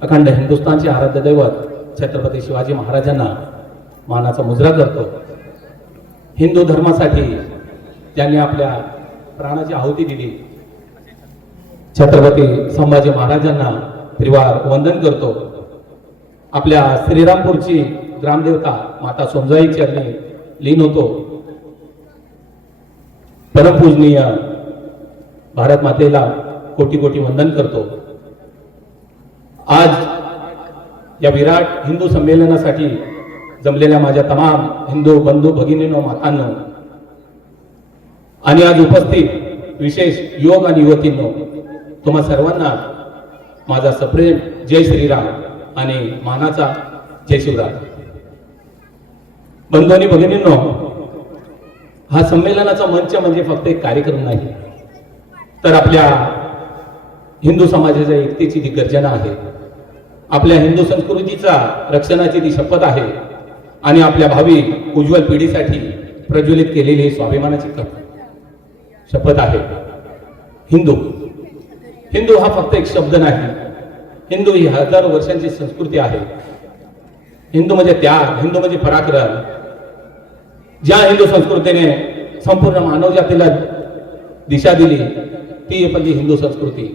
अखंड हिंदुस्थानचे आराध्य दैवत छत्रपती शिवाजी महाराजांना मानाचा मुजरा करतो। हिंदू धर्मासाठी त्यांनी आपल्या प्राणाची आहुती दिली। छत्रपती संभाजी महाराजांना त्रिवार वंदन करतो। आपल्या श्रीरामपूरची ग्रामदेवता माता सोनजाई चरणी लीन होतो। परमपूजनीय भारत मातेला कोटी कोटी वंदन करतो। आज या विराट हिंदू संमेलनासाठी जमलेल्या माझ्या तमाम हिंदू बंधू भगिनींनो, मातांनो आणि आज उपस्थित विशेष युवक आणि युवतींनो, तुम्हा सर्वांना माझा सप्रेम जय श्रीराम आणि मानाचा जय शिवराय। बंधू आणि भगिनींनो, हा संमेलनाचा मंच म्हणजे फक्त एक कार्यक्रम नाही, तर आपल्या हिंदू समाजाच्या एकतेची ती गर्जना आहे। आपल्या हिंदू संस्कृतीचा रक्षणाची ती शपथ आहे आणि आपल्या भावी उज्ज्वल पिढीसाठी प्रज्वलित केलेली ही स्वाभिमानाची शपथ आहे। हिंदू हिंदू हा फक्त एक शब्द नाही, हिंदू ही हजारो वर्षांची संस्कृती आहे। हिंदू म्हणजे त्याग, हिंदू म्हणजे पराक्रम। ज्या हिंदू संस्कृतीने संपूर्ण मानव जातीला दिशा दिली ती पहिली हिंदू संस्कृती।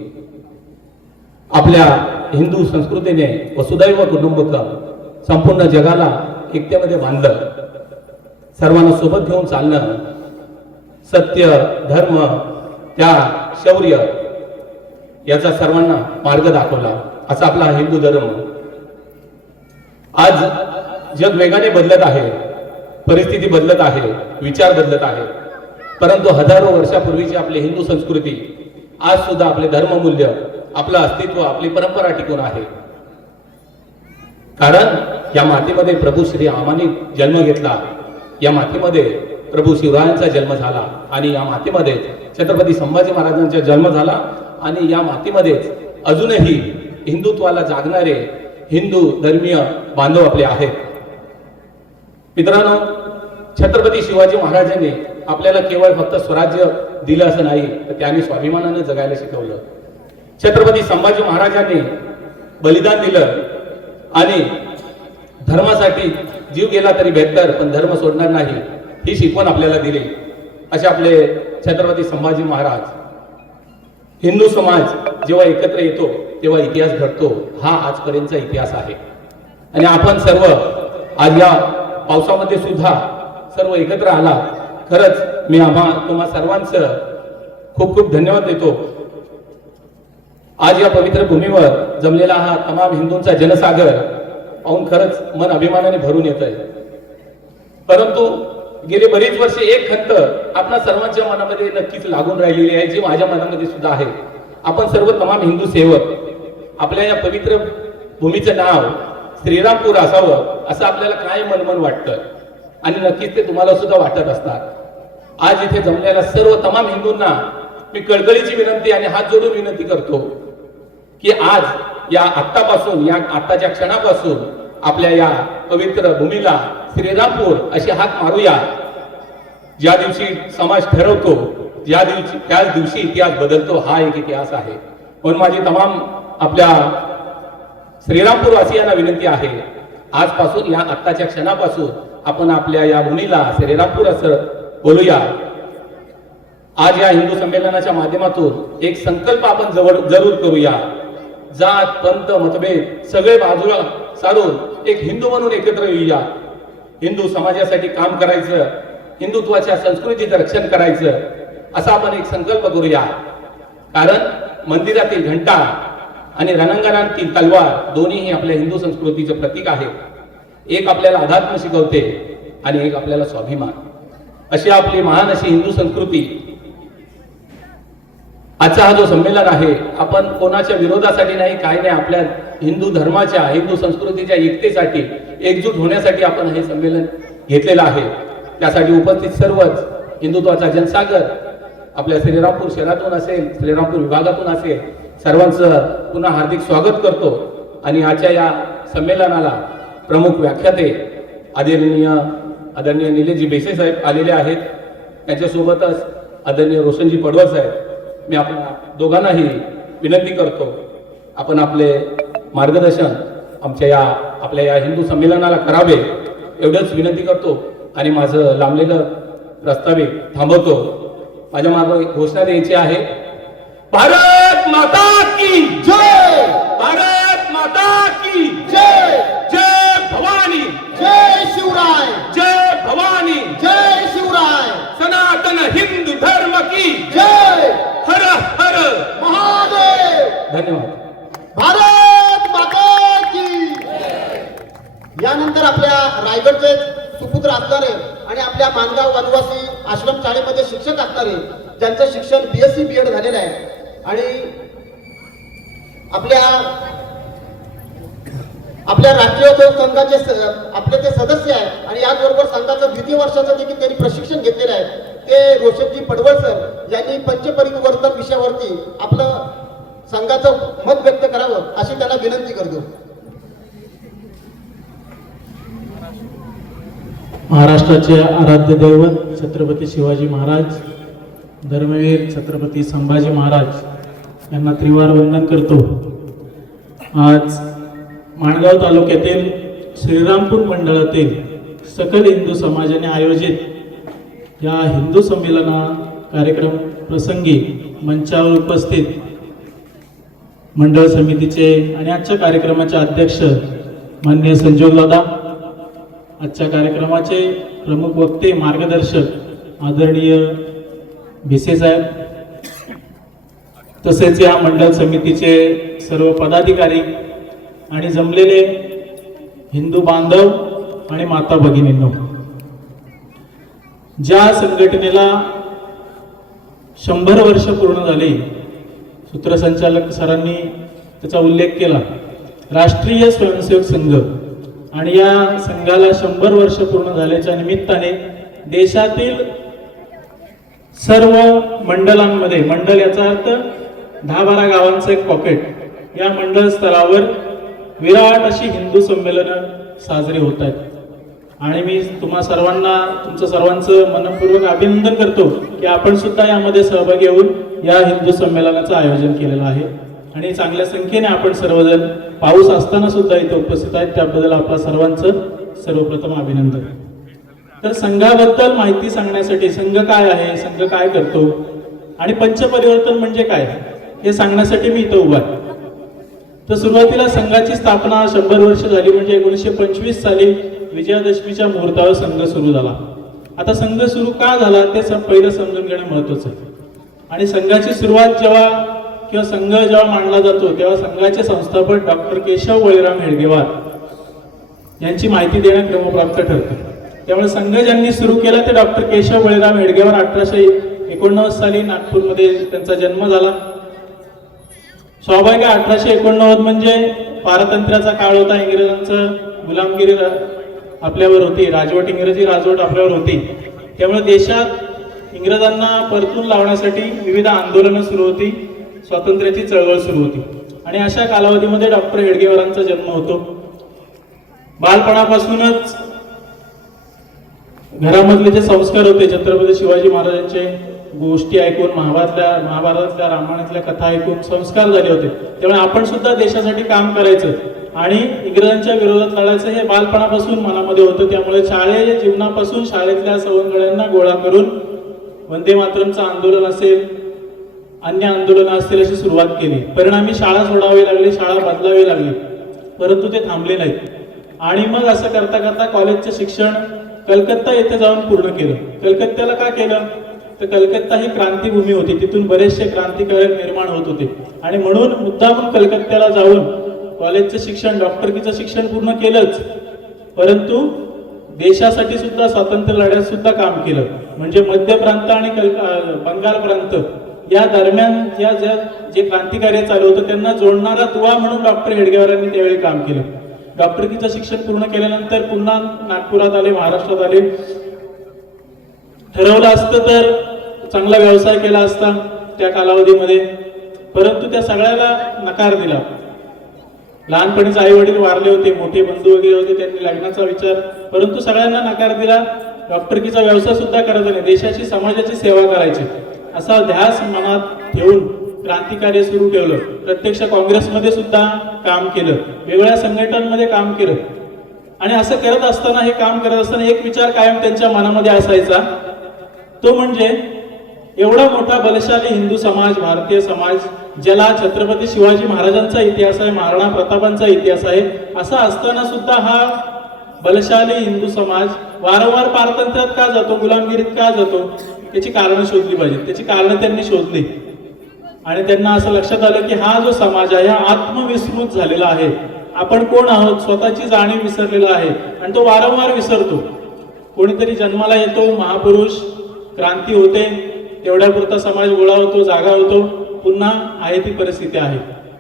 आपल्या हिंदू संस्कृतीने वसुदैव कुटुंबकम संपूर्ण जगाला एकतेमध्ये बांधलं। सर्वांना सोबत घेऊन चालणं, सत्य, धर्म, त्याग, शौर्य याचा सर्वांना मार्ग दाखवला, असा आपला हिंदू धर्म। आज जग वेगाने बदलत आहे, परिस्थिती बदलत आहे, विचार बदलत आहे, परंतु हजारो वर्षापूर्वीची आपली हिंदू संस्कृती आज सुद्धा आपले धर्ममूल्य, आपलं अस्तित्व, आपली परंपरा टिकून आहे। कारण या मातीमध्ये प्रभू श्री रामाने जन्म घेतला, या मातीमध्ये प्रभू शिवरायांचा जन्म झाला आणि या मातीमध्ये छत्रपती संभाजी महाराजांचा जन्म झाला आणि या मातीमध्येच अजूनही हिंदुत्वाला जागणारे हिंदू धर्मीय बांधव आपले आहेत। मित्रांनो, छत्रपती शिवाजी महाराजांनी आपल्याला केवळ फक्त स्वराज्य दिलं असं नाही, तर त्यांनी स्वाभिमानाने जगायला शिकवलं। छत्रपती संभाजी महाराजांनी बलिदान दिलं आणि धर्मासाठी जीव गेला तरी बेहतर, पण धर्म सोडणार नाही ही शिकवण आपल्याला दिली। असे आपले छत्रपती संभाजी महाराज। हिंदू समाज जेव्हा एकत्र येतो तेव्हा इतिहास घडतो, हा आजपर्यंतचा इतिहास आहे। आणि आपण सर्व आज या पावसामध्ये सुद्धा सर्व एकत्र आला, खरंच मी तुम्हा सर्वांचं खूप खूप धन्यवाद देतो। आज या पवित्र भूमीवर जमलेला हा तमाम हिंदूंचा जनसागर पाहून खरंच मन अभिमानाने भरून येत आहे। परंतु गेली बरीच वर्षे एक खंत आपल्या सर्वांच्या मनामध्ये नक्कीच लागून राहिलेली आहे, जी माझ्या मनामध्ये सुद्धा आहे। आपण सर्व तमाम हिंदू सेवक, आपल्या या पवित्र भूमीचं नाव श्रीरामपूर असावं असं आपल्याला काय मनमन वाटतं आणि नक्कीच ते तुम्हाला सुद्धा वाटत असतात। आज इथे जमलेल्या सर्व तमाम हिंदूंना मी कळकळीची विनंती आणि हात जोडून विनंती करतो की आज या आत्तापासून, या आत्ताच्या क्षणापासून आपल्या या पवित्र भूमीला श्रीरामपूर अशी हाक मारूया। ज्या दिवशी समाज ठरवतो, ज्या दिवशी त्याच दिवशी इतिहास बदलतो, हा एक इतिहास आहे। म्हणून माझी तमाम आपल्या श्रीरामपूर वासियांना विनंती आहे, आजपासून या आत्ताच्या क्षणापासून आपण आपल्या या भूमीला श्रीरामपूर असं बोलूया। आज या हिंदू संमेलनाच्या माध्यमातून एक संकल्प आपण जरूर करूया। जात, पंथ, मतभेद सगळे बाजूला सारून एक हिंदू म्हणून एकत्र येऊया। हिंदू समाजासाठी काम करायचं, हिंदुत्वाच्या संस्कृतीचं रक्षण करायचं, असा आपण एक संकल्प करूया। कारण मंदिरातील घंटा आणि रणांगणातील तलवार दोन्हीही आपल्या हिंदू संस्कृतीचं प्रतीक आहे। एक आपल्याला अध्यात्म शिकवते आणि एक आपल्याला स्वाभिमान। अशी आपली महान अशी हिंदू संस्कृती। आजचा हा जो संमेलन आहे, आपण कोणाच्या विरोधासाठी नाही, काही नाही, आपल्या हिंदू धर्माच्या, हिंदू संस्कृतीच्या एकतेसाठी, एकजूट होण्यासाठी आपण हे संमेलन घेतलेलं आहे। त्यासाठी उपस्थित सर्वच हिंदुत्वाचा जनसागर आपल्या श्रीरामपूर शहरातून असेल, श्रीरामपूर विभागातून असेल, सर्वांचं पुन्हा हार्दिक स्वागत करतो। आणि आजच्या या संमेलनाला प्रमुख व्याख्याते आदरणीय निलेशजी बेसे साहेब आलेले आहेत। त्यांच्यासोबतच आदरणीय रोशनजी पडवळ साहेब। मी आपल्या दोघांनाही विनंती करतो, आपण आपले मार्गदर्शन आमच्या आपल्या या हिंदू संमेलनाला करावे एवढंच विनंती करतो आणि माझं लांबलेलं प्रस्तावित थांबवतो. माझ्या मागे घोषणा द्यायची आहे. भारत माता की जय, भारत माता की जय, जय भवानी, जय शिवराय, जय भवानी, जय शिवराय, सनातन हिंदू धर्म की जय, हर हर महादेव. धन्यवाद. भारत माता की. यानंतर आपल्या रायगडचे सुपुत्र असणारे आणि आपल्या मानगाव वनवासी आश्रम शाळेमध्ये शिक्षक असणारे, ज्यांचं शिक्षण BSc BEd झालेलं आहे आणि आपल्या राष्ट्रीय संघाचे आपले ते सदस्य आहेत आणि याचबरोबर संघाचं द्वितीय वर्षाचं देखील त्यांनी प्रशिक्षण घेतलेलं आहे. ते रोशनजी पडवळ सर यांनी पंचपरिवर्तन विषयावरती आपलं संघाचं मत व्यक्त करावं अशी त्यांना विनंती करतो. महाराष्ट्राचे आराध्य दैवत छत्रपती शिवाजी महाराज, धर्मवीर छत्रपती संभाजी महाराज यांना त्रिवार वंदन करतो. आज माणगाव तालुक्यातील श्रीरामपूर मंडळातील सकल हिंदू समाजाने आयोजित या हिंदू संमेलना कार्यक्रम प्रसंगी मंचावर उपस्थित मंडळ समितीचे आणि आजच्या कार्यक्रमाचे अध्यक्ष माननीय संजोग दादा, आजच्या कार्यक्रमाचे प्रमुख वक्ते मार्गदर्शक आदरणीय भिसे साहेब, तसेच या मंडळ समितीचे सर्व पदाधिकारी आणि जमलेले हिंदू बांधव आणि माता भगिनींनो, ज्या संघटनेला 100 वर्ष पूर्ण झाले, सूत्रसंचालक सरांनी त्याचा उल्लेख केला, राष्ट्रीय स्वयंसेवक संघ, आणि या संघाला 100 वर्ष पूर्ण झाल्याच्या निमित्ताने देशातील सर्व मंडळांमध्ये, मंडळ याचा अर्थ 10-12 गावांचं एक पॉकेट, या मंडळ स्तरावर विराट अशी हिंदू संमेलनं साजरी होत आहेत. आणि मी तुम्हा सर्वांना, तुमचं सर्वांचं मनपूर्वक अभिनंदन करतो की आपण सुद्धा यामध्ये सहभागी होऊन या हिंदू संमेलनाचं आयोजन केलेलं आहे आणि चांगल्या संख्येने आपण सर्वजण पाऊस असताना सुद्धा इथे उपस्थित आहेत, त्याबद्दल आपल्या सर्वांचं सर्वप्रथम अभिनंदन. तर संघाबद्दल माहिती सांगण्यासाठी, संघ काय आहे, संघ काय करतो आणि पंचपरिवर्तन म्हणजे काय हे सांगण्यासाठी मी इथं उभा आहे. तर सुरुवातीला संघाची स्थापना 100 वर्ष झाली म्हणजे 1925 साली विजयादशमीच्या मुहूर्तावर संघ सुरू झाला. आता संघ सुरू का झाला ते पहिलं समजून घेणं महत्वाचं आहे. आणि संघाची सुरुवात जेव्हा किंवा संघ जेव्हा मांडला जातो तेव्हा संघाचे संस्थापक डॉक्टर केशव बळीराम हेडगेवार यांची माहिती देणं क्रमप्राप्त ठरते. त्यामुळे संघ ज्यांनी सुरू केला ते डॉक्टर केशव बळीराम हेडगेवार. 1889 साली नागपूरमध्ये त्यांचा जन्म झाला. स्वाभाविक 1889 म्हणजे पारतंत्र्याचा काळ होता, इंग्रजांचं गुलामगिरी आपल्यावर होती, राजवट, इंग्रजी राजवट आपल्यावर होती. त्यामुळे देशात इंग्रजांना परतून लावण्यासाठी विविध आंदोलनं सुरू होती, स्वातंत्र्याची चळवळ सुरू होती आणि अशा कालावधीमध्ये डॉक्टर हेडगेवारांचा जन्म होतो. बालपणापासूनच घरामधले जे संस्कार होते, छत्रपती शिवाजी महाराजांचे गोष्टी ऐकून, महाभारतातल्या रामायणातल्या कथा ऐकून संस्कार झाले होते. त्यामुळे आपण सुद्धा देशासाठी काम करायचं आणि इंग्रजांच्या विरोधात लढायचं हे बालपणापासून मनामध्ये होतं. त्यामुळे शाळेच्या जीवनापासून शाळेतल्या सवंगड्यांना गोळा करून वंदे मातरमचं आंदोलन असेल, अन्य आंदोलनं असतील अशी सुरुवात केली. परिणामी शाळा सोडावी लागली, शाळा बदलावी लागली, परंतु ते थांबले नाहीत. आणि मग असं करता करता कॉलेजचं शिक्षण कलकत्ता येथे जाऊन पूर्ण केलं. कलकत्त्याला का केलं तर कलकत्ता ही क्रांतीभूमी होती, तिथून बरेचसे क्रांतिकारक निर्माण होत होते आणि म्हणून मुद्दामून कलकत्त्याला जाऊन कॉलेजचं शिक्षण, डॉक्टरकीचं शिक्षण पूर्ण केलंच, परंतु देशासाठी सुद्धा स्वातंत्र्य लढ्यात सुद्धा काम केलं. म्हणजे मध्य प्रांत आणि बंगाल प्रांत या दरम्यान जे क्रांतिकार्य चालू होतं त्यांना जोडणारा दुवा म्हणून डॉक्टर हेडगेवारांनी त्यावेळी काम केलं. डॉक्टरकीचं शिक्षण पूर्ण केल्यानंतर पुन्हा नागपुरात आले, महाराष्ट्रात आले. ठरवलं असतं तर चांगला व्यवसाय केला असता त्या कालावधीमध्ये, परंतु त्या सगळ्याला नकार दिला. लहानपणीच आई वडील वारले होते, मोठे बंधू वगैरे होते, त्यांनी लग्नाचा विचार, परंतु सगळ्यांना नकार दिला. डॉक्टरकीचा व्यवसाय सुद्धा करायचा नाही, देशाची समाजाची सेवा करायची असा ध्यास मनात ठेवून क्रांतिकार्य सुरू ठेवलं. प्रत्यक्ष काँग्रेसमध्ये सुद्धा काम केलं, वेगवेगळ्या संघटनांमध्ये काम केलं. आणि असं करत असताना, हे काम करत असताना एक विचार कायम त्यांच्या मनामध्ये असायचा, तो म्हणजे एवढा मोठा बलशाली हिंदू समाज, भारतीय समाज, ज्याला छत्रपती शिवाजी महाराजांचा इतिहास आहे, महाराणा प्रतापांचा इतिहास आहे, असा असताना सुद्धा हा बलशाली हिंदू समाज वारंवार पारतंत्र्यात का जातो, गुलामगिरीत का जातो, त्याची कारणं शोधली पाहिजेत. त्याची कारणं त्यांनी शोधली आणि त्यांना असं लक्षात आलं की हा जो समाज आहे हा आत्मविस्मृत झालेला आहे. आपण कोण आहोत स्वतःची जाणीव विसरलेला आहे आणि तो वारंवार विसरतो. कोणीतरी जन्माला येतो, महापुरुष, क्रांती होते, तेवढ्यापुरता समाज गोळा होतो, जागा होतो, पुन्हा आहे ती परिस्थिती आहे.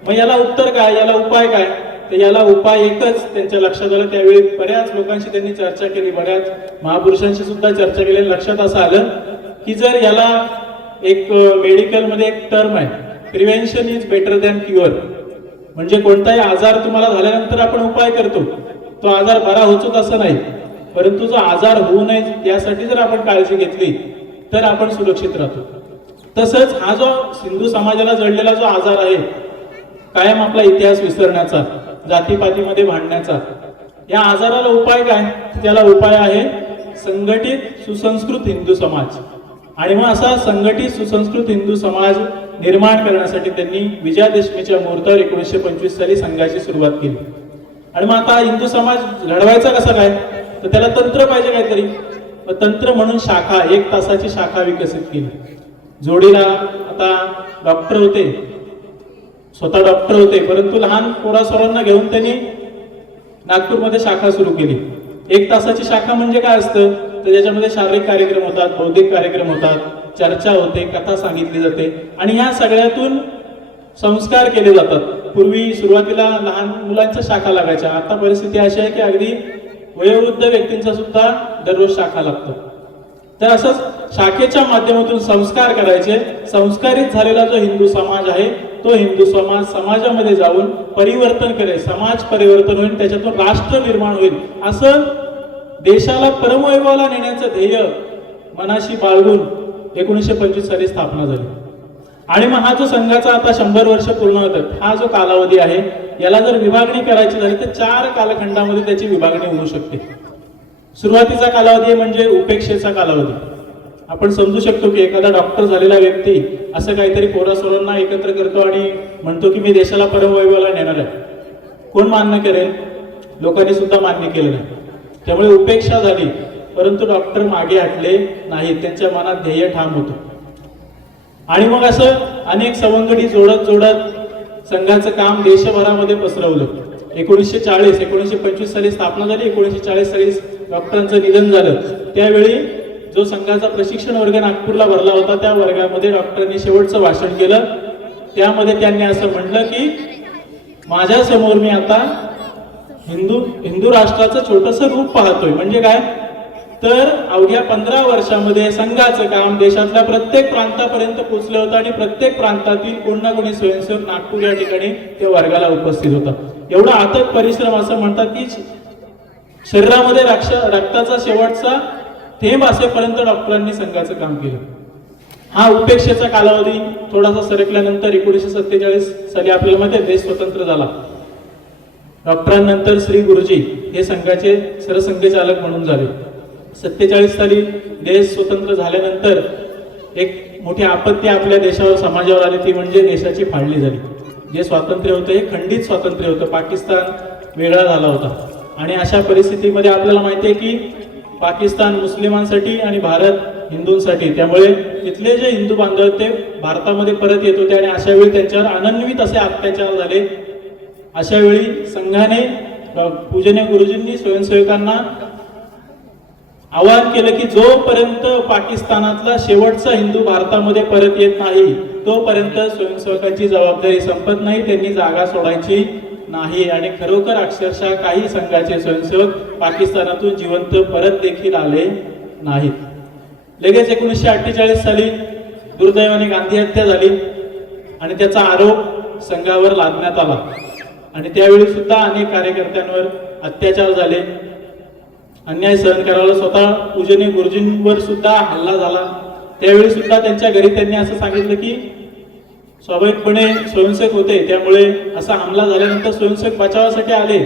मग याला उत्तर काय, याला उपाय काय? तर याला उपाय एकच त्यांच्या लक्षात आलं. त्यावेळी बऱ्याच लोकांशी त्यांनी चर्चा केली, बऱ्याच महापुरुषांशी सुद्धा चर्चा केली. लक्षात असं आलं की जर याला एक मेडिकलमध्ये एक टर्म आहे, prevention is better than cure. म्हणजे कोणताही आजार तुम्हाला झाल्यानंतर आपण उपाय करतो, तो आजार बरा होतोच असं नाही, परंतु जो आजार होऊ नये यासाठी जर आपण काळजी घेतली तर आपण सुरक्षित राहतो. तसंच हा जो हिंदू समाजाला जडलेला जो आजार आहे, कायम आपला इतिहास विसरण्याचा, जातीपातीमध्ये भांडण्याचा, या आजाराला उपाय काय? त्याला उपाय आहे संघटित सुसंस्कृत हिंदू समाज. आणि मग असा संघटित सुसंस्कृत हिंदू समाज निर्माण करण्यासाठी त्यांनी विजयादशमीच्या मुहूर्तावर 1925 साली संघाची सुरुवात केली. आणि मग आता हिंदू समाज घडवायचा कसा काय? तर त्याला तंत्र पाहिजे काहीतरी. मग तंत्र म्हणून शाखा, 1 तासाची शाखा विकसित केली. जोडीला आता डॉक्टर होते, स्वतः डॉक्टर होते, परंतु लहान पोरासोरांना घेऊन त्यांनी नागपूरमध्ये शाखा सुरू केली. 1 तासाची शाखा म्हणजे काय असतं? तर त्याच्यामध्ये शारीरिक कार्यक्रम होतात, बौद्धिक कार्यक्रम होतात, चर्चा होते, कथा सांगितली जाते आणि ह्या सगळ्यातून संस्कार केले जातात. पूर्वी सुरुवातीला लहान मुलांच्या शाखा लागायच्या, आता परिस्थिती अशी आहे की अगदी वयोवृद्ध व्यक्तींचा सुद्धा दररोज शाखा लागतो. तर असंच शाखेच्या माध्यमातून संस्कार करायचे. संस्कारित झालेला जो हिंदू समाज आहे तो हिंदू समाज समाजामध्ये जाऊन परिवर्तन करेल, समाज परिवर्तन होईल, त्याच्यातून राष्ट्र निर्माण होईल. असं देशाला परमवैभवाला नेण्याचं ध्येय मनाशी बाळगून 1925 साली स्थापना झाली. आणि मग हा जो संघाचा आता 100 वर्ष पूर्ण होतात, हा जो कालावधी आहे याला जर विभागणी करायची झाली तर 4 कालखंडामध्ये त्याची विभागणी होऊ शकते. सुरुवातीचा कालावधी म्हणजे उपेक्षेचा कालावधी. आपण समजू शकतो की एखादा डॉक्टर झालेला व्यक्ती असं काहीतरी पोरासोरांना एकत्र करतो आणि म्हणतो की मी देशाला परमवैभवाला नेणार आहे. कोण मान्य करेल? लोकांनी सुद्धा मान्य केलं नाही. त्यामुळे उपेक्षा झाली, परंतु डॉक्टर मागे हटले नाहीत, त्यांच्या मनात ध्येय ठाम होतं. आणि मग असं अनेक सवंगडी जोडत जोडत संघाचं काम देशभरामध्ये पसरवलं. 1925 साली स्थापना झाली. 1940 साली डॉक्टरांचं निधन झालं. त्यावेळी जो संघाचा प्रशिक्षण वर्ग नागपूरला भरला होता, त्या वर्गामध्ये डॉक्टरांनी शेवटचं भाषण केलं. त्यामध्ये त्यांनी असं म्हटलं की माझ्या समोर मी आता हिंदू राष्ट्राचं छोटंसं रूप पाहतोय. म्हणजे काय? तर अवघ्या 15 वर्षामध्ये संघाचं काम देशातल्या प्रत्येक प्रांतापर्यंत पोहोचलं होतं आणि प्रत्येक प्रांतातील कोण ना कोणी स्वयंसेवक नागपूर या ठिकाणी त्या वर्गाला उपस्थित होता. एवढा अथक परिश्रम, असं म्हणतात की शरीरामध्ये रक्ताचा शेवटचा थेंब असेपर्यंत डॉक्टरांनी संघाचं काम केलं. हा उपेक्षेचा कालावधी थोडासा सरकल्यानंतर 1947 साली आपल्याला माहिती आहे देश स्वतंत्र झाला. डॉक्टरांनंतर श्री गुरुजी हे संघाचे सरसंघचालक म्हणून झाले. 47 साली देश स्वतंत्र झाल्यानंतर एक मोठी आपत्ती आपल्या देशावर, समाजावर आली, ती म्हणजे देशाची फाळणी झाली. जे स्वातंत्र्य होतं हे खंडित स्वातंत्र्य होतं. पाकिस्तान वेगळा झाला होता आणि अशा परिस्थितीमध्ये आपल्याला माहिती आहे की पाकिस्तान मुस्लिमांसाठी आणि भारत हिंदूंसाठी, त्यामुळे तिथले जे हिंदू बांधव ते भारतामध्ये परत येत होते आणि अशा वेळी त्यांच्यावर अनन्वित असे अत्याचार झाले. अशा वेळी संघाने, पूजनीय गुरुजींनी स्वयंसेवकांना आवाहन केलं की जोपर्यंत पाकिस्तानातला शेवटचा हिंदू भारतामध्ये परत येत नाही तोपर्यंत स्वयंसेवकांची जबाबदारी संपत नाही, त्यांनी जागा सोडायची नाही. आणि खरोखर अक्षरशः काही संघाचे स्वयंसेवक पाकिस्तानातून जिवंत परत देखील आले नाहीत. लगेच 1948 साली दुर्दैवाने गांधी हत्या झाली आणि त्याचा आरोप संघावर लादण्यात आला. आणि त्यावेळी सुद्धा अनेक कार्यकर्त्यांवर अत्याचार झाले, अन्याय सहन करायला, स्वतः पूजनीय गुरुजींवर सुद्धा हल्ला झाला. त्यावेळी सुद्धा त्यांच्या घरी त्यांनी असं सांगितलं की स्वाभाविकपणे स्वयंसेवक होते, त्यामुळे असा हमला झाल्यानंतर स्वयंसेवक बचावासाठी आले.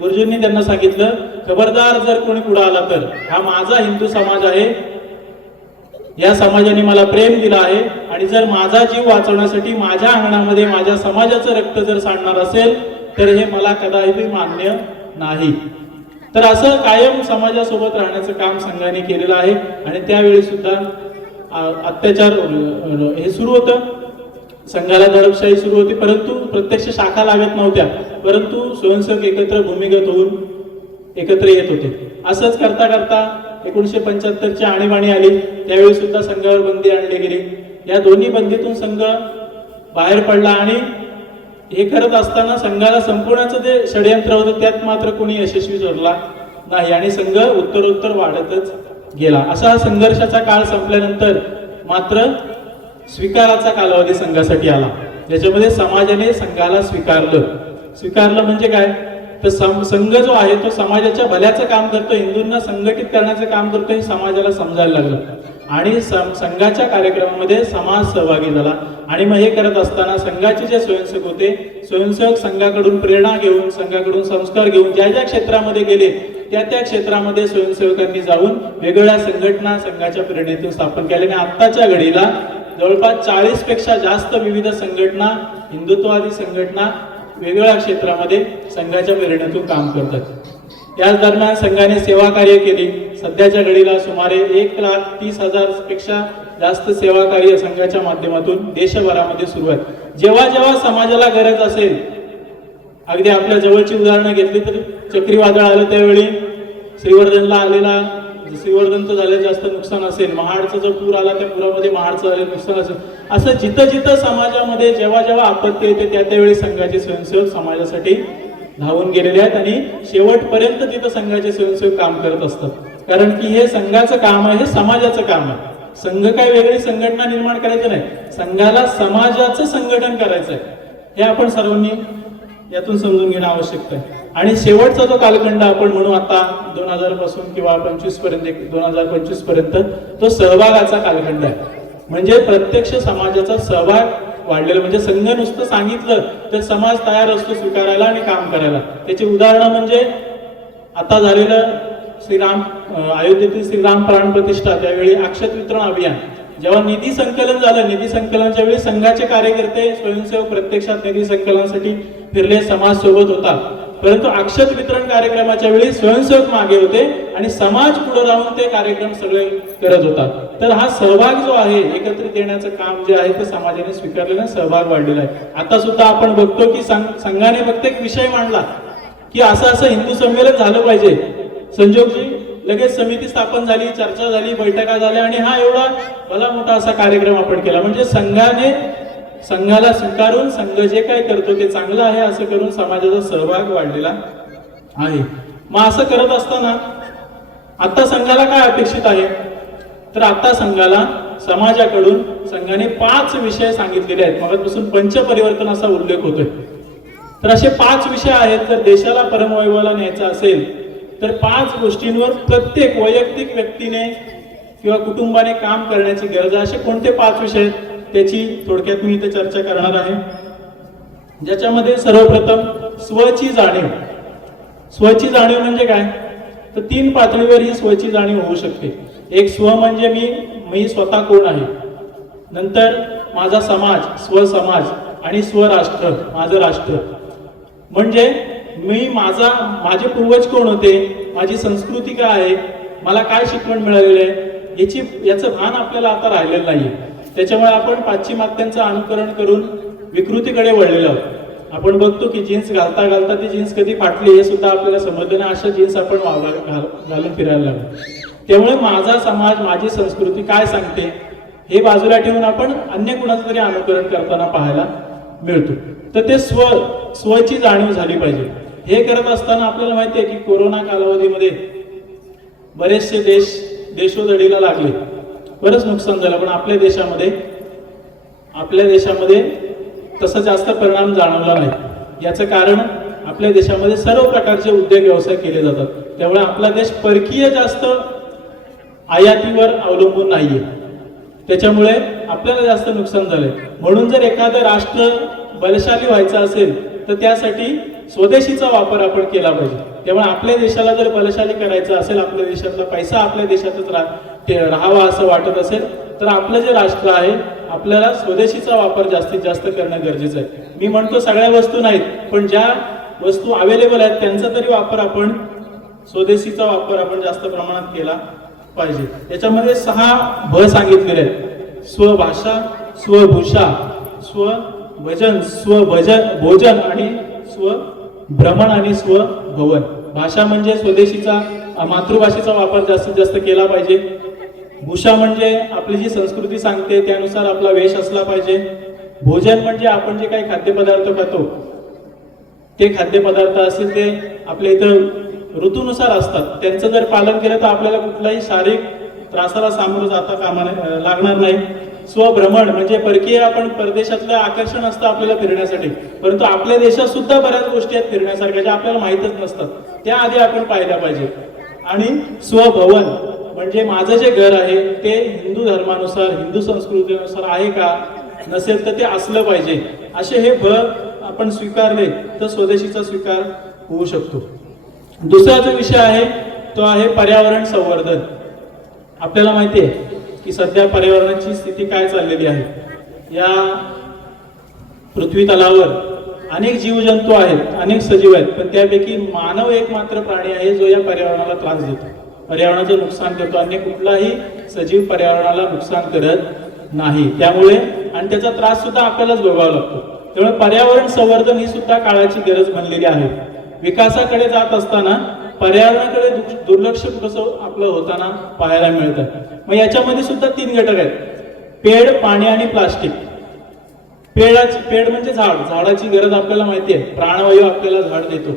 गुरुजींनी त्यांना सांगितलं, खबरदार जर कोणी पुढे आला तर हा माझा हिंदू समाज आहे, या समाजाने मला प्रेम दिलं आहे आणि जर माझा जीव वाचवण्यासाठी माझ्या अंगणामध्ये माझ्या समाजाचं रक्त जर सांडणार असेल तर हे मला कदापि मान्य नाही. तर असं कायम समाजासोबत राहण्याचं काम संघाने केलेलं आहे. आणि त्यावेळी सुद्धा अत्याचार हे सुरू होतं, संघाला दडपशाही सुरू होती, परंतु प्रत्यक्ष शाखा लागत नव्हत्या, परंतु स्वयंसेवक एकत्र भूमिगत होऊन एकत्र येत होते. असंच करता करता 1975ची आणीबाणी आली, त्यावेळी सुद्धा संघावर बंदी आणली गेली. या दोन्ही बंदीतून संघ बाहेर पडला आणि हे करत असताना संघाला संपवण्याचं जे षडयंत्र होतं त्यात मात्र कोणी यशस्वी ठरला नाही आणि संघ उत्तरोत्तर वाढतच गेला. असा हा संघर्षाचा काळ संपल्यानंतर मात्र स्वीकाराचा कालावधी संघासाठी आला, ज्याच्यामध्ये समाजाने संघाला स्वीकारलं म्हणजे काय तर संघ जो आहे तो समाजाच्या भल्याचं काम करतो, हिंदूंना संघटित करण्याचं काम करतो हे समाजाला समजायला लागलं आणि संघाच्या कार्यक्रमामध्ये समाज सहभागी झाला. आणि मग हे करत असताना संघाचे जे स्वयंसेवक होते, स्वयंसेवक संघाकडून प्रेरणा घेऊन, संघाकडून संस्कार घेऊन ज्या ज्या क्षेत्रामध्ये गेले त्या त्या क्षेत्रामध्ये स्वयंसेवकांनी जाऊन वेगवेगळ्या संघटना संघाच्या प्रेरणेतून स्थापन केल्या. आणि आत्ताच्या घडीला जवळपास 40 पेक्षा जास्त विविध संघटना, हिंदुत्ववादी संघटना वेगवेगळ्या क्षेत्रामध्ये संघाच्या प्रेरणेतून काम करतात. याच दरम्यान संघाने सेवा कार्य केली. सध्याच्या घडीला सुमारे 1,30,000 पेक्षा जास्त सेवा कार्य संघाच्या माध्यमातून देशभरामध्ये सुरू आहे. जेव्हा जेव्हा समाजाला गरज असेल, अगदी आपल्या जवळची उदाहरणं घेतली तर चक्रीवादळ आलं त्यावेळी श्रीवर्धनचं झालेलं जास्त नुकसान असेल, महाडचा जो पूर आला त्या पुरामध्ये महाडचं झालेलं नुकसान असेल, असं जिथं जिथं समाजामध्ये जेव्हा जेव्हा आपत्ती येते त्या त्यावेळी संघाचे स्वयंसेवक समाजासाठी धावून गेलेले आहेत आणि शेवटपर्यंत तिथं संघाचे स्वयंसेवक काम करत असतात. कारण की हे संघाचं काम आहे, हे समाजाचं काम आहे. संघ काय वेगळी संघटना निर्माण करायचं नाही, संघाला समाजाचं संघटन करायचं आहे. हे आपण सर्वांनी यातून समजून घेणं आवश्यक आहे. आणि शेवटचा जो कालखंड आपण म्हणू आता 2000 पासून किंवा 25 पर्यंत 2025 पर्यंत तो सहभागाचा कालखंड आहे. म्हणजे प्रत्यक्ष समाजाचा सहभाग वाढलेला, म्हणजे संघ नुसतं सांगितलं तर समाज तयार असतो स्वीकारायला आणि काम करायला. त्याची उदाहरणं म्हणजे आता झालेलं अयोध्येतील श्रीराम प्राण प्रतिष्ठा, त्यावेळी अक्षत वितरण अभियान, जेव्हा निधी संकलन झालं, निधी संकलनाच्या वेळी संघाचे कार्यकर्ते स्वयंसेवक प्रत्यक्षात निधी संकलनासाठी फिरले, समाज सोबत होता. परंतु अक्षत वितरण कार्यक्रमाच्या वेळी स्वयंसेवक मागे होते आणि समाज पुढे राहून ते कार्यक्रम सगळे करत होता. तर हा सहभाग जो आहे, एकत्रित येण्याचं काम जे आहे ते समाजाने स्वीकारलेला, सहभाग वाढलेला आहे. आता सुद्धा आपण बघतो की संघाने फक्त एक विषय मांडला की असं हिंदू संमेलन झालं पाहिजे. संजोगजी लगेच समिती स्थापन झाली, चर्चा झाली, बैठका झाल्या आणि हा एवढा भला मोठा असा कार्यक्रम आपण केला. म्हणजे संघाला स्वीकारून संघ जे काय करतो ते चांगलं आहे असं करून समाजाचा सहभाग वाढलेला आहे. मग असं करत असताना आता संघाला काय अपेक्षित आहे तर आता संघाला समाजाकडून संघाने 5 विषय सांगितलेले आहेत. मगापासून पंचपरिवर्तन असा उल्लेख होतोय. तर असे 5 विषय आहेत. जर देशाला परमवैभवाला न्यायचं असेल तर 5 गोष्टींवर प्रत्येक वैयक्तिक व्यक्तीने किंवा कुटुंबाने काम करण्याची गरज आहे. असे कोणते 5 विषय आहेत त्याची थोडक्यात मी इथे चर्चा करणार आहे. ज्याच्यामध्ये सर्वप्रथम स्वची जाणीव. स्वची जाणीव म्हणजे काय तर 3 पातळीवर ही स्वची जाणीव होऊ शकते. एक स्व म्हणजे मी स्वतः कोण आहे, नंतर माझा समाज, स्वसमाज आणि स्वराष्ट्र, माझं राष्ट्र. म्हणजे माझे पूर्वज कोण होते, माझी संस्कृती काय आहे, मला काय शिकवण मिळालेली आहे, याचं भान आपल्याला आता राहिलेलं नाहीये. त्याच्यामुळे आपण पाश्चिमात्यांचं अनुकरण करून विकृतीकडे वळलेलो आहोत. आपण बघतो की जीन्स घालता घालता ती जीन्स कधी फाटली हे सुद्धा आपल्याला समजलं नाही, अशा जीन्स आपण घालून फिरायला लागलो. त्यामुळे माझा समाज, माझी संस्कृती काय सांगते हे बाजूला ठेवून आपण अन्य कुणाचं तरी अनुकरण करताना पाहायला मिळतो. तर ते स्वची जाणीव झाली पाहिजे. हे करत असताना आपल्याला माहिती आहे की कोरोना कालावधीमध्ये बरेचसे देशोधडीला लागले, बरंच नुकसान झालं. पण आपल्या देशामध्ये तसा जास्त परिणाम जाणवला नाही. याचं कारण आपल्या देशामध्ये सर्व प्रकारचे उद्योग व्यवसाय केले जातात. त्यामुळे आपला देश परकीय जास्त आयातीवर अवलंबून नाहीये. त्याच्यामुळे आपल्याला जास्त नुकसान झालंय. म्हणून जर एखादं राष्ट्र बलशाली व्हायचं असेल तर त्यासाठी स्वदेशीचा वापर आपण केला पाहिजे. त्यामुळे आपल्या देशाला जर बलशाली करायचं असेल, आपल्या देशातला पैसा आपल्या देशातच राहावा असं वाटत असेल तर आपलं जे राष्ट्र आहे आपल्याला स्वदेशीचा वापर जास्तीत जास्त करणं गरजेचं आहे. मी म्हणतो सगळ्या वस्तू नाहीत, पण ज्या वस्तू अवेलेबल आहेत त्यांचा तरी वापर आपण स्वदेशीचा वापर आपण जास्त प्रमाणात केला पाहिजे. याच्यामध्ये 6 भ सांगितलेले आहेत: स्वभाषा, स्वभूषा, स्वभजन, भोजन आणि स्वभ्रमण आणि स्वभवन. भाषा म्हणजे स्वदेशीचा मातृभाषेचा वापर जास्तीत जास्त केला पाहिजे. भूषा म्हणजे आपली जी संस्कृती सांगते त्यानुसार आपला वेश असला पाहिजे. भोजन म्हणजे आपण जे काही खाद्यपदार्थ खातो ते खाद्यपदार्थ असतील ते आपल्या इथं ऋतूनुसार असतात, त्यांचं जर पालन केलं तर आपल्याला कुठलाही शारीरिक त्रासाला सामोरं जाता कामा लागणार नाही. स्वभ्रमण म्हणजे परकीय आपण परदेशातलं आकर्षण असतं आपल्याला फिरण्यासाठी, परंतु आपल्या देशात सुद्धा बऱ्याच गोष्टी आहेत फिरण्यासारख्या ज्या आपल्याला माहीतच नसतात, त्या आधी आपण पाहिल्या पाहिजे. आणि स्वभवन म्हणजे माझं जे घर आहे ते हिंदू धर्मानुसार हिंदू संस्कृतीनुसार आहे का, नसेल तर ते असलं पाहिजे. असे हे भ आपण स्वीकारले तर स्वदेशीचा स्वीकार होऊ शकतो. दुसरा जो विषय आहे तो आहे पर्यावरण संवर्धन. आपल्याला माहिती आहे की सध्या पर्यावरणाची स्थिती काय चाललेली आहे. या पृथ्वी तलावर अनेक जीवजंतू आहेत, अनेक सजीव आहेत, पण त्यापैकी मानव एक मात्र प्राणी आहे जो या पर्यावरणाला त्रास देतो, पर्यावरणाचं नुकसान करतो. अन्य कुठलाही सजीव पर्यावरणाला नुकसान करत नाही. त्यामुळे आणि त्याचा त्रास सुद्धा आपल्यालाच भोगावा लागतो. त्यामुळे पर्यावरण संवर्धन ही सुद्धा काळाची गरज बनलेली आहे. विकासाकडे जात असताना पर्यावरणाकडे दुर्लक्ष कसं आपलं होताना पाहायला मिळतं. मग याच्यामध्ये सुद्धा 3 घटक आहेत: पेड, पाणी आणि प्लास्टिक. पेड म्हणजे झाडाची गरज आपल्याला माहिती आहे, प्राणवायू आपल्याला झाड देतो.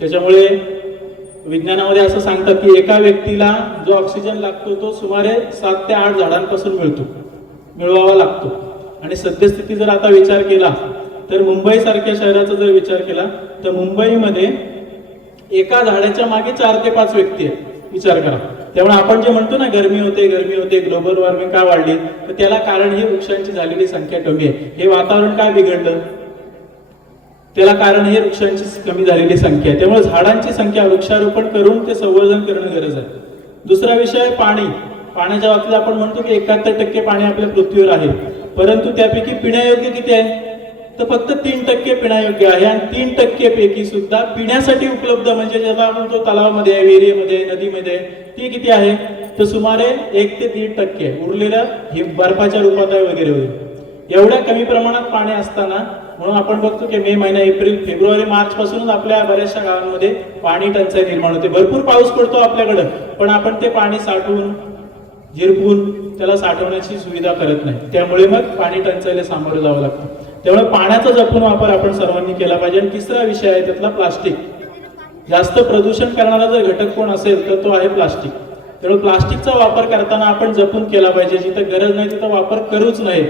त्याच्यामुळे विज्ञानामध्ये असं सांगतात की एका व्यक्तीला जो ऑक्सिजन लागतो तो सुमारे 7 ते 8 झाडांपासून मिळवावा लागतो. आणि सद्यस्थिती जर आता विचार केला तर मुंबई सारख्या शहराचा जर विचार केला तर मुंबईमध्ये एका झाडाच्या मागे 4 ते 5 व्यक्ती आहेत. विचार करा. त्यामुळे आपण जे म्हणतो ना गरमी होते, ग्लोबल वॉर्मिंग का वाढली, तर त्याला कारण ही वृक्षांची झालेली संख्या कमी आहे. हे वातावरण काय बिघडलं, त्याला कारण हे वृक्षांची कमी झालेली संख्या आहे. त्यामुळे झाडांची संख्या वृक्षारोपण करून ते संवर्धन करणं गरज आहे. दुसरा विषय आहे पाणी. पाण्याच्या बाबतीत आपण म्हणतो की 71% पाणी आपल्या पृथ्वीवर आहे, परंतु त्यापैकी पिण्यायोग्य किती आहे, तर फक्त 3% पिण्यायोग्य आहे. आणि 3% पैकी सुद्धा पिण्यासाठी उपलब्ध म्हणजे ज्याला आपण तो तलावामध्ये, विहिरीमध्ये, नदीमध्ये, ती किती आहे, तर सुमारे 1 ते 1.5%. उरलेल्या हे बर्फाच्या रूपात आहे वगैरे वगैरे. एवढ्या कमी प्रमाणात पाणी असताना म्हणून आपण बघतो की मे महिना, एप्रिल, फेब्रुवारी, मार्च पासूनच आपल्या बऱ्याचशा गावांमध्ये पाणी टंचाई निर्माण होते. भरपूर पाऊस पडतो आपल्याकडं, पण आपण ते पाणी साठवून झिरपून त्याला साठवण्याची सुविधा करत नाही. त्यामुळे मग पाणी टंचाईला सामोरं जावं लागतं. त्यामुळे पाण्याचा जपून वापर आपण सर्वांनी केला पाहिजे. आणि तिसरा विषय आहे त्यातला प्लास्टिक. जास्त प्रदूषण करणारा जर घटक कोण असेल तर तो आहे प्लास्टिक. त्यामुळे प्लास्टिकचा वापर करताना आपण जपून केला पाहिजे. जिथं गरज नाही तिथं वापर करूच नये.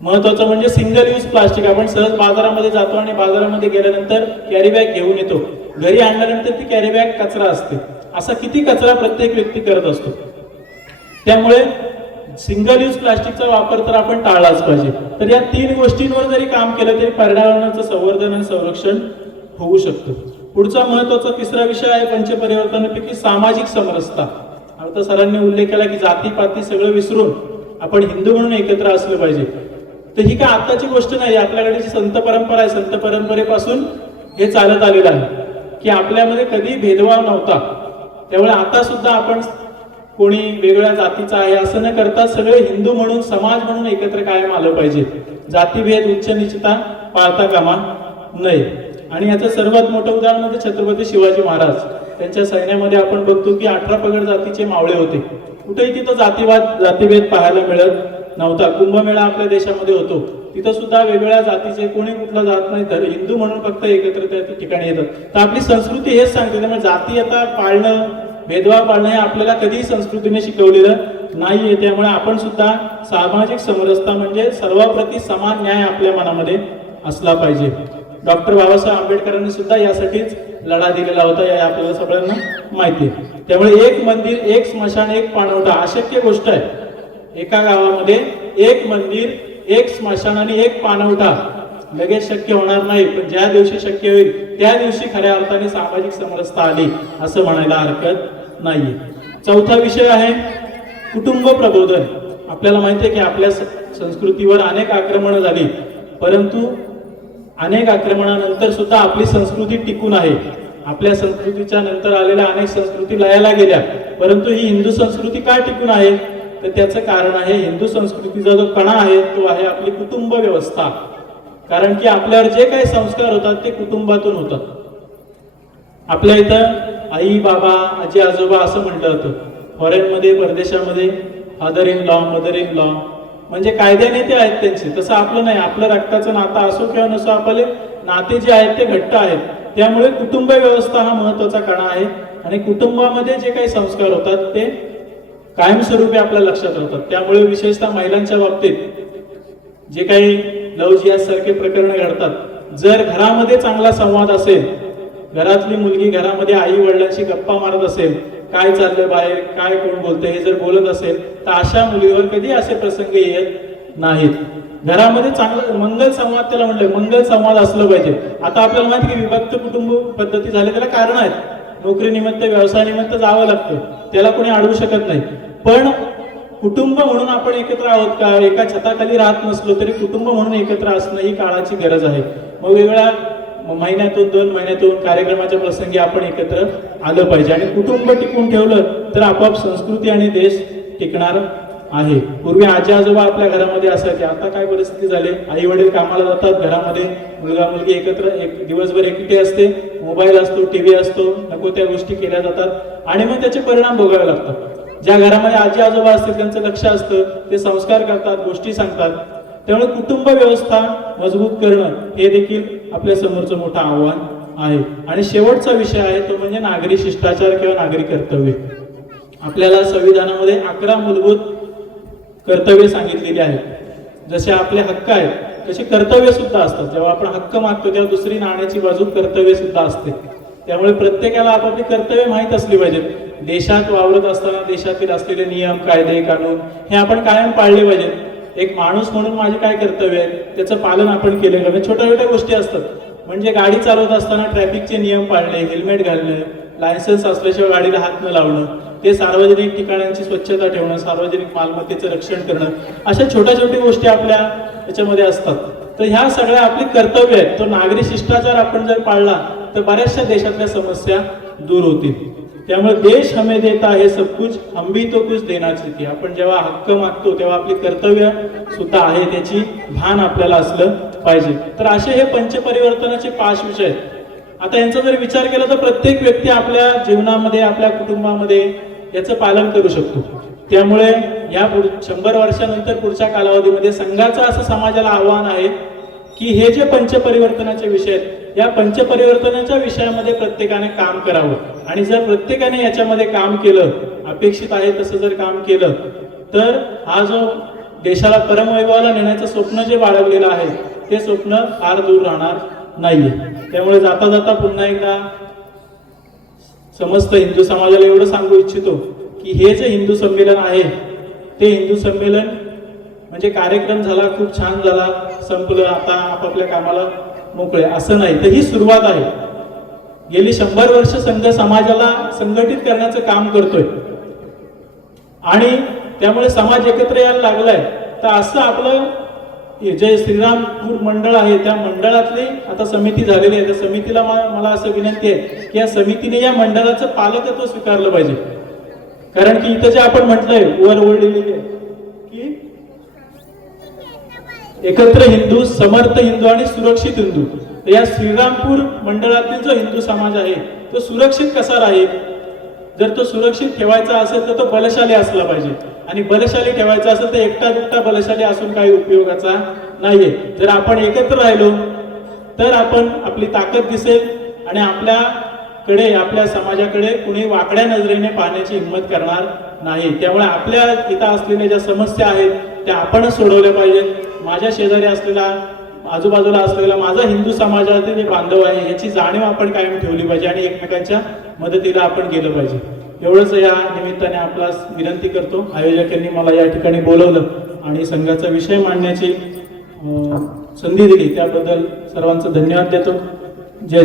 महत्वाचं म्हणजे सिंगल यूज प्लास्टिक. आपण सहज बाजारामध्ये जातो आणि बाजारामध्ये गेल्यानंतर कॅरी बॅग घेऊन येतो, घरी आणल्यानंतर ती कॅरी बॅग कचरा असते. असा किती कचरा प्रत्येक व्यक्ती करत असतो. त्यामुळे सिंगल यूज प्लास्टिकचा वापर तर आपण टाळलाच पाहिजे. तर या 3 गोष्टींवर जरी काम केलं तरी पर्यावरणाचं संवर्धन आणि संरक्षण होऊ शकतं. पुढचा महत्वाचा तिसरा विषय आहे पंचपरिवर्तनापैकी सामाजिक समरसता. आता सरांनी उल्लेख केला की जातीपाती सगळं विसरून आपण हिंदू म्हणून एकत्र असलं पाहिजे. तर ही काय आताची गोष्ट नाही. आपल्याकडे जी संत परंपरा आहे, संत परंपरेपासून हे चालत आलेलं आहे की आपल्यामध्ये कधी भेदभाव नव्हता. त्यामुळे आता सुद्धा आपण कोणी वेगळ्या जातीचा आहे असं न करता सगळे हिंदू म्हणून, समाज म्हणून एकत्र कायम आलं पाहिजे. जातीभेद, उच्च नीचता पाळता कामा नये. आणि याचं सर्वात मोठं उदाहरण म्हणजे छत्रपती शिवाजी महाराज. त्यांच्या सैन्यामध्ये आपण बघतो की 18 पगड जातीचे मावळे होते. कुठेही तिथं जातीभेद पाहायला मिळत नव्हता. कुंभमेळा आपल्या देशामध्ये होतो, तिथं सुद्धा वेगवेगळ्या जातीचे कोणी कुठला जात नाही, तर हिंदू म्हणून फक्त एकत्र त्या ठिकाणी येतात. तर आपली संस्कृती हेच सांगते. त्यामुळे जाती आता पाळणं, भेदभाव पाळणं हे आपल्याला कधीही संस्कृतीने शिकवलेलं नाहीये. त्यामुळे आपण सुद्धा सामाजिक समरसता म्हणजे सर्वांप्रती समान न्याय आपल्या मनामध्ये असला पाहिजे. डॉक्टर बाबासाहेब आंबेडकरांनी सुद्धा यासाठीच लढा दिलेला होता, या आपल्याला सगळ्यांना माहिती आहे. त्यामुळे एक मंदिर, एक स्मशान, एक पाणवठा अशक्य गोष्ट आहे. एका गावामध्ये एक मंदिर, एक स्मशान आणि एक पाणवठा लगेच शक्य होणार नाही, पण ज्या दिवशी शक्य होईल त्या दिवशी खऱ्या अर्थाने सामाजिक समरसता आली असं म्हणायला हरकत नाहीये. चौथा विषय आहे कुटुंब प्रबोधन. आपल्याला माहिती आहे की आपल्या संस्कृतीवर अनेक आक्रमणं झाली, परंतु अनेक आक्रमणानंतर सुद्धा आपली संस्कृती टिकून आहे. आपल्या संस्कृतीच्या नंतर आलेल्या अनेक संस्कृती लयाला गेल्या, परंतु ही हिंदू संस्कृती का टिकून आहे? तर त्याचं कारण आहे हिंदू संस्कृतीचा जो कणा आहे तो आहे आपली कुटुंब व्यवस्था. कारण की आपल्यावर जे काही संस्कार होतात ते कुटुंबातून होतात. आपल्या इथं आई बाबा आजी आजोबा असं म्हटलं जातं. फॉरेनमध्ये परदेशामध्ये father in law mother in law म्हणजे कायद्याने ते आहेत त्यांचे. तसं आपलं नाही. आपलं रक्ताचं नातं असो किंवा नसो आपले नाते जे आहेत ते घट्ट आहेत. त्यामुळे कुटुंब व्यवस्था हा महत्वाचा कणा आहे आणि कुटुंबामध्ये जे काही संस्कार होतात ते कायमस्वरूपी आपल्या लक्षात राहतात. त्यामुळे विशेषतः महिलांच्या बाबतीत जे काही लव्ह जिहाद सारखे प्रकरण घडतात, जर घरामध्ये चांगला संवाद असेल, घरातली मुलगी घरामध्ये आई वडिलांशी गप्पा मारत असेल, काय चाललंय बाहेर, काय कोण बोलतंय हे जर बोलत असेल, तर अशा मुलीवर कधी असे प्रसंग येत नाहीत. घरामध्ये चांगला मंगल संवाद, त्याला म्हणलं मंगल संवाद असलं पाहिजे. आता आपल्याला माहिती की विभक्त कुटुंब पद्धती झाली, त्याला कारण आहेत. नोकरीनिमित्त व्यवसायानिमित्त जावं लागतं, त्याला कोणी अडवू शकत नाही. पण कुटुंब म्हणून आपण एकत्र आहोत का? एका छताखाली राहत नसलो तरी कुटुंब म्हणून एकत्र असणं ही काळाची गरज आहे. मग वेगळ्या महिन्यातून 2 महिन्यातून कार्यक्रमाच्या प्रसंगी आपण एकत्र आलं पाहिजे आणि कुटुंब टिकून ठेवलं तर आपोआप संस्कृती आणि देश टिकणार आहे. पूर्वी आजी आजोबा आपल्या घरामध्ये असायचे, आता काय परिस्थिती झाली? आई वडील कामाला जातात, घरामध्ये मुलगा मुलगी एकत्र दिवसभर एकटे असते, मोबाईल असतो, टीव्ही असतो, नको त्या गोष्टी केल्या जातात आणि मग त्याचे परिणाम भोगावे लागतात. ज्या घरामध्ये आजी आजोबा असतील त्यांचं लक्ष असतं, ते संस्कार करतात, गोष्टी सांगतात. त्यामुळे कुटुंब व्यवस्था मजबूत करणं हे देखील आपल्या समोरचं मोठं आव्हान आहे. आणि शेवटचा विषय आहे तो म्हणजे नागरी शिष्टाचार किंवा नागरी कर्तव्य. आपल्याला संविधानामध्ये 11 मूलभूत कर्तव्य सांगितलेली आहेत. जसे आपले हक्क आहेत तसे कर्तव्य सुद्धा असतात. जेव्हा आपण हक्क मागतो तेव्हा दुसरी नाण्याची बाजू कर्तव्य सुद्धा असते. त्यामुळे प्रत्येकाला आपापली कर्तव्य माहीत असली पाहिजेत. देशात वावरत असताना देशातील असलेले नियम कायदे कानून हे आपण कायम पाळले पाहिजेत. एक माणूस म्हणून माझे काय कर्तव्य आहे त्याचं पालन आपण केलं पाहिजे. छोट्या छोट्या गोष्टी असतात, म्हणजे गाडी चालवत असताना ट्रॅफिकचे नियम पाळणे, हेल्मेट घालणे, लायसन्स असल्याशिवाय गाडीला हात न लावणं, ते सार्वजनिक ठिकाणांची स्वच्छता ठेवणं, सार्वजनिक मालमत्तेचं रक्षण करणं, अशा छोट्या छोट्या गोष्टी आपल्या याच्यामध्ये असतात. तर ह्या सगळ्या आपली कर्तव्य आहेत. तो नागरी शिष्टाचार आपण जर पाळला तर बऱ्याचशा देशातल्या समस्या दूर होतील. त्यामुळे देश हमें देता है सब कुछ, हम भी तो कुछ देना चाहिए. आपण जेव्हा हक्क मागतो तेव्हा आपली कर्तव्य सुद्धा आहे त्याची भान आपल्याला असलं पाहिजे. तर असे हे पंचपरिवर्तनाचे 5 विषय आहेत. आता यांचा जर विचार केला तर प्रत्येक व्यक्ती आपल्या जीवनामध्ये आपल्या कुटुंबामध्ये याचं पालन करू शकतो. त्यामुळे या 100 वर्षानंतर पुढच्या कालावधीमध्ये संघाचं असं समाजाला आव्हान आहे की हे जे पंचपरिवर्तनाचे विषय आहेत या पंचपरिवर्तनाच्या विषयामध्ये प्रत्येकाने काम करावं. आणि जर प्रत्येकाने याच्यामध्ये काम केलं, अपेक्षित आहे तसं जर काम केलं, तर हा जो देशाला परमवैभवाला नेण्याचं स्वप्न जे बाळगलेलं आहे ते स्वप्न फार दूर राहणार नाहीये. त्यामुळे जाता जाता पुन्हा एकदा समस्त हिंदू समाजाला एवढं सांगू इच्छितो की हे जे हिंदू संमेलन आहे ते हिंदू संमेलन म्हणजे कार्यक्रम झाला, खूप छान झाला, संपलं, आता आपापल्या कामाला मोकळे असं नाही, तर ही सुरुवात आहे. गेली 100 वर्ष संघ समाजाला संघटित करण्याचं काम करतोय आणि त्यामुळे समाज एकत्र यायला लागलाय. तर असं आपलं जे श्रीरामपूर मंडळ आहे त्या मंडळातली आता समिती झालेली आहे. त्या समितीला मला असं विनंती आहे की या समितीने या मंडळाचं पालकत्व स्वीकारलं पाहिजे. कारण की इथं जे आपण म्हटलंय वर ओढलेली की एकत्र हिंदू, समर्थ हिंदू आणि सुरक्षित हिंदू. तर या श्रीरामपूर मंडळातील जो हिंदू समाज आहे तो सुरक्षित कसा राहील? जर तो सुरक्षित ठेवायचा असेल तर तो बलशाली असला पाहिजे. आणि बलशाली ठेवायचा असेल तर एकटा दुकटा बलशाली असून काही उपयोगाचा नाहीये. जर आपण एकत्र राहिलो तर आपण आपली ताकद दिसेल आणि आपल्याकडे आपल्या समाजाकडे कुणी वाकड्या नजरेने पाहण्याची हिंमत करणार नाही. त्यामुळे आपल्या इथं असलेल्या ज्या समस्या आहेत त्या आपणच सोडवल्या पाहिजेत. माझ्या शेजारी असलेला, आजूबाजूला असलेला माझा हिंदू समाजातील जे बांधव आहे याची जाणीव आपण कायम ठेवली पाहिजे आणि एकमेकांच्या मदतीला आपण गेलं पाहिजे. एवढंच या निमित्ताने आपल्यास विनंती करतो. आयोजकांनी मला या ठिकाणी बोलवलं आणि संघाचा विषय मांडण्याची संधी दिली त्याबद्दल सर्वांचं धन्यवाद देतो. जय